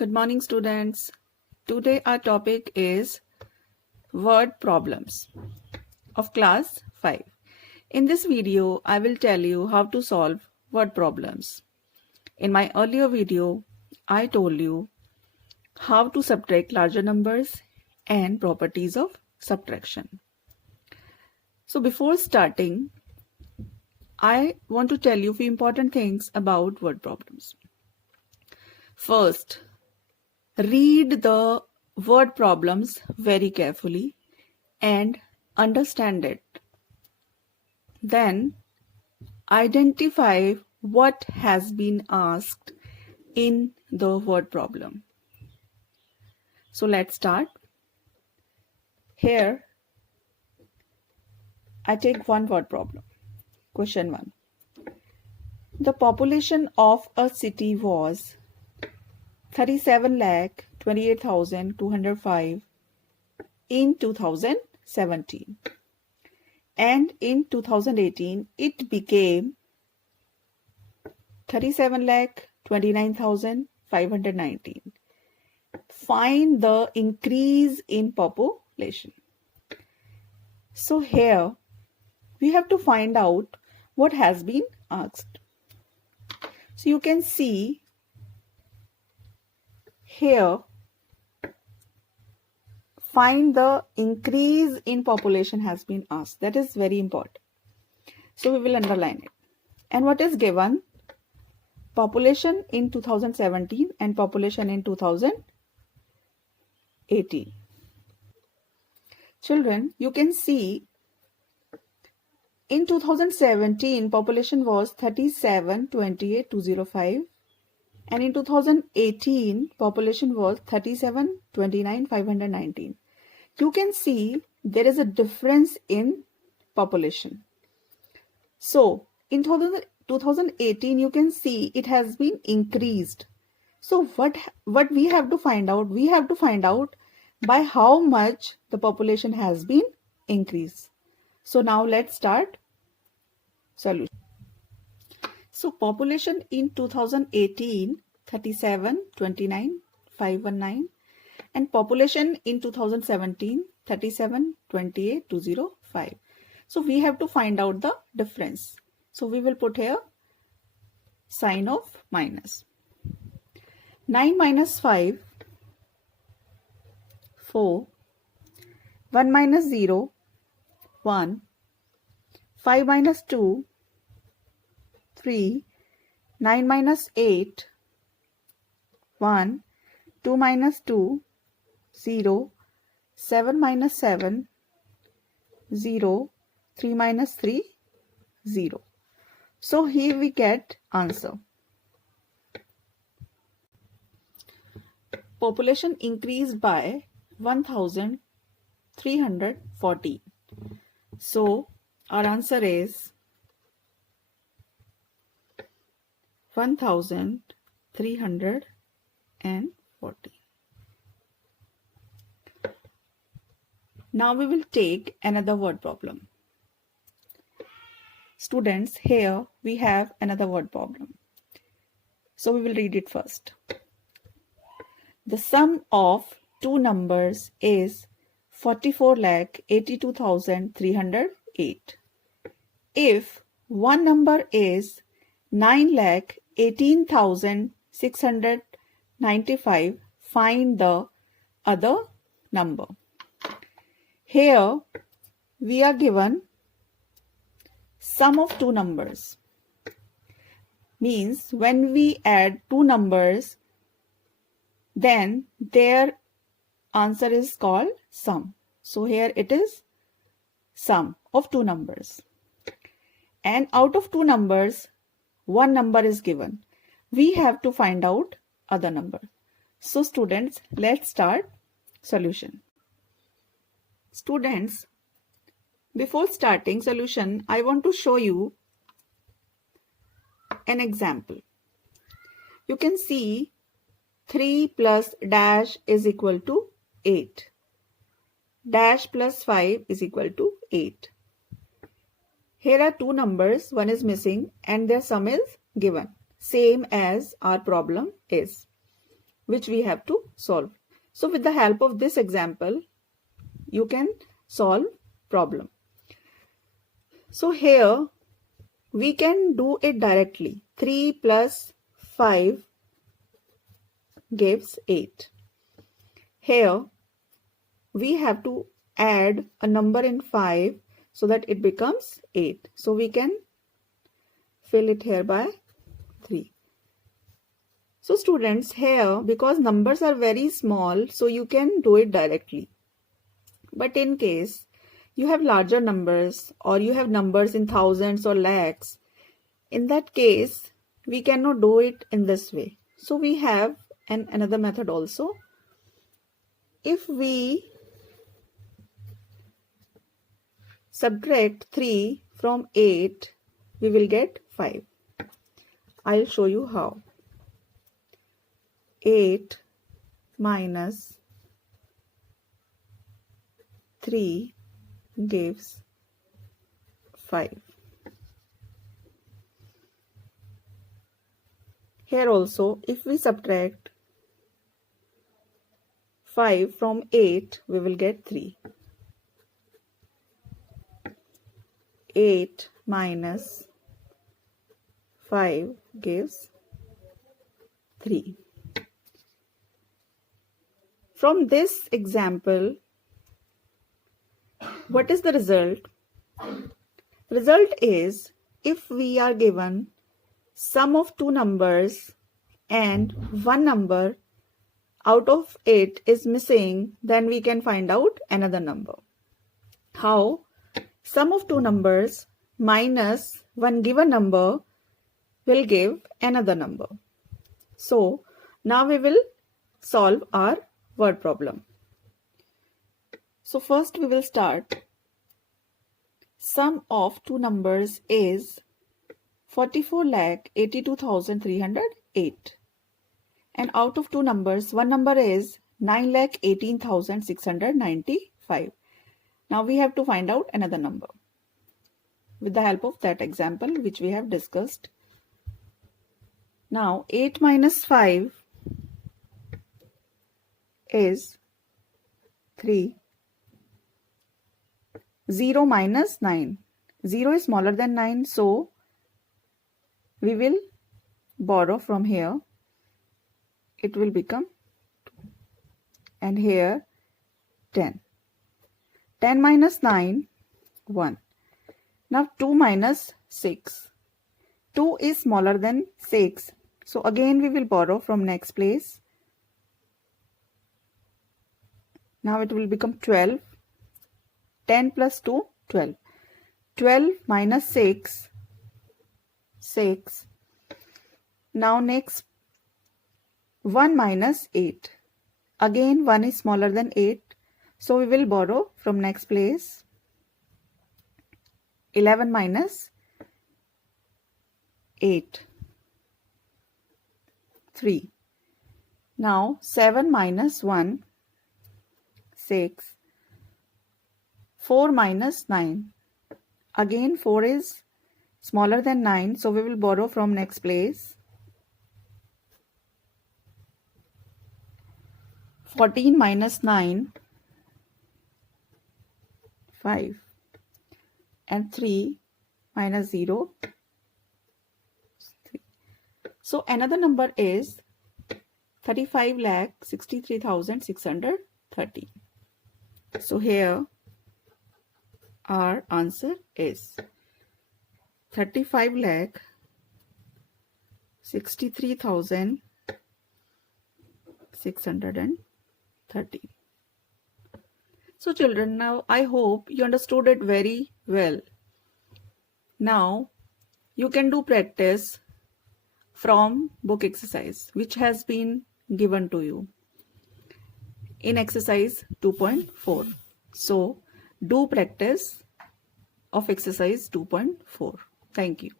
Good morning, students. Today our topic is word problems of class 5. In this video, I will tell you how to solve word problems. In my earlier video, I told you how to subtract larger numbers and properties of subtraction. So before starting, I want to tell you a few important things about word problems. First, read the word problems very carefully and understand it. Then identify what has been asked in the word problem. So let's start. Here I take one word problem. Question 1. The population of a city was 37,28,205 in 2017, and in 2018 it became 37,29,519. Find the increase in population. So here we have to find out what has been asked. So you can see here, find the increase in population has been asked. That is very important. So we will underline it. And what is given? Population in 2017 and population in 2018. Children, you can see in 2017 population was 37,28,205, and in 2018 population was 37,29,519. You can see there is a difference in population. So in 2018 you can see it has been increased. So what we have to find out? We have to find out by how much the population has been increased. So now let's start solution. So population in 2018 37,29,519, and population in 2017 37,28,205. So we have to find out the difference. So we will put here sign of minus. 9 minus 5, 4. 1 minus 0, 1. 5 minus 2, 3. 9 minus 8, 1. 2 minus 2, 0. 7 minus 7, 0. 3 minus 3, 0. So here we get answer. Population increased by 1,340. So our answer is 1,340. Now we will take another word problem. Students, here we have another word problem. So we will read it first. The sum of two numbers is 44,82,308. If one number is 9,18,695, find the other number. Here we are given sum of two numbers. Means when we add two numbers, then their answer is called sum. So here it is sum of two numbers. And out of two numbers, one number is given. We have to find out other number. So students, let's start solution. Students, before starting solution, I want to show you an example. You can see 3 plus dash is equal to 8. Dash plus 5 is equal to 8. Here are two numbers, one is missing and their sum is given, same as our problem is. which we have to solve. So with the help of this example, you can solve problem. So here we can do it directly. 3 plus 5 gives 8. Here we have to add a number in 5 so that it becomes 8. So we can fill it here by 3. So students, here because numbers are very small, so you can do it directly. But in case you have larger numbers or you have numbers in thousands or lakhs, in that case we cannot do it in this way. So we have another method also. If we subtract 3 from 8, we will get 5. I'll show you how. 8 minus 3 gives 5. Here also, if we subtract 5 from 8, we will get 3. 8 minus 5 gives 3. From this example, what is the result? Result is, if we are given sum of two numbers and one number out of it is missing, then we can find out another number. How? Sum of two numbers minus one given number will give another number. So now we will solve our word problem. So first we will start. Sum of two numbers is 44,82,308. And out of two numbers, one number is 9,18,695. Now we have to find out another number with the help of that example which we have discussed. Now 8 minus 5 is 3. 0 minus 9. 0 is smaller than 9, so we will borrow from here. It will become 2. And here 10. 10 minus 9, 1. Now 2 minus 6. 2 is smaller than 6. So again we will borrow from next place. Now it will become 12. 10 plus 2, 12. 12 minus 6, 6. Now next, 1 minus 8. Again 1 is smaller than 8. So we will borrow from next place. 11 minus 8. 3. Now 7 minus 1. 6. 4 minus 9. Again 4 is smaller than 9, so we will borrow from next place. 14 minus 9, 5. And 3 minus 0, 3. So another number is 35,63,630. So here our answer is 35,63,630. So children, now I hope you understood it very well. Now you can do practice from book exercise which has been given to you in exercise 2.4. So do practice of exercise 2.4. Thank you.